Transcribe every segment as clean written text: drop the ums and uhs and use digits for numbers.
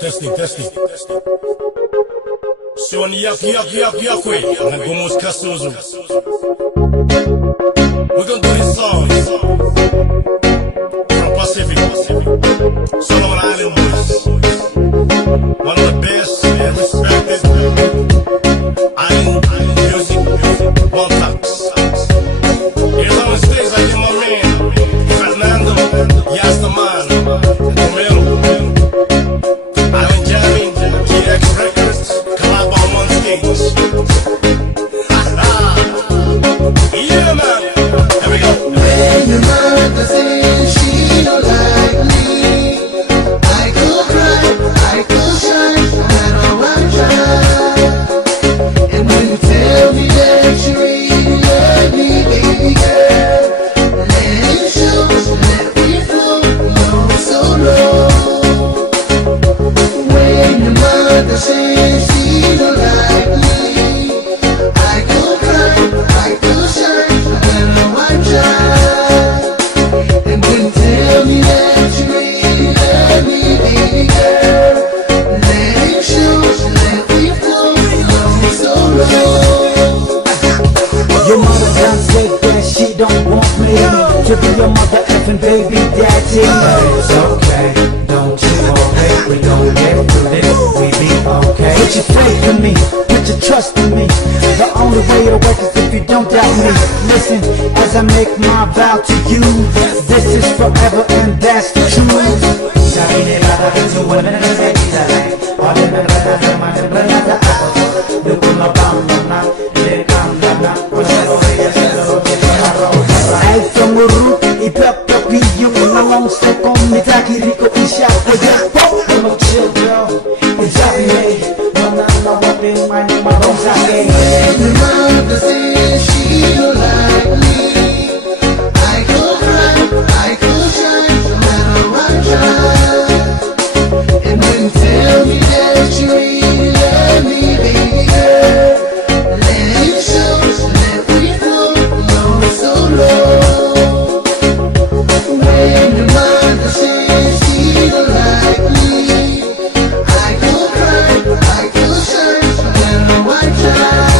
Testing. Siwani yakwe, nagumos kasuzu. We're gonna do this song from Pacific, Solomon Island boys. One of the best and respected island music, one tax. Here's on the stage, I get my man, Fernando, Yastaman, Romero, Island Jamming, TX Records, collab on one stage. Yeah, man, here we go. When your mother says she don't like me, I could cry, I could shine, I know I try. And when you tell me that you really love me, baby girl, let it show, let me flow, low so low. When your mother says she don't like me, I could cry, I could shine, I know I try. And when you tell me that you really love me, baby girl, let it show, let me flow, low so low. Your mother done said that she don't want me to be your mother effing baby daddy. But it's okay, don't you worry, we gon' get through this, we be okay. Put your faith in me, put your trust in me. The only way it'll work is if you don't doubt me. Listen, as I make my vow to you, this is forever and that's the truth. Ay, tumuruk, ipapapin yung nalong sa komita, kiriko isya, kaya po, ano chill girl, it's happy me, mananawapin man yung marong sa akin. When your mother says she don't like me, I could cry, I could shine, no matter what I try. And when you tell me that you really love me, baby girl, let it show, let me flow, low so low. When your mother says she don't like me, I could cry, I could shine, no matter what I try.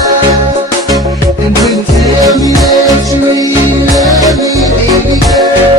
And when you tell me that you really love me, baby girl,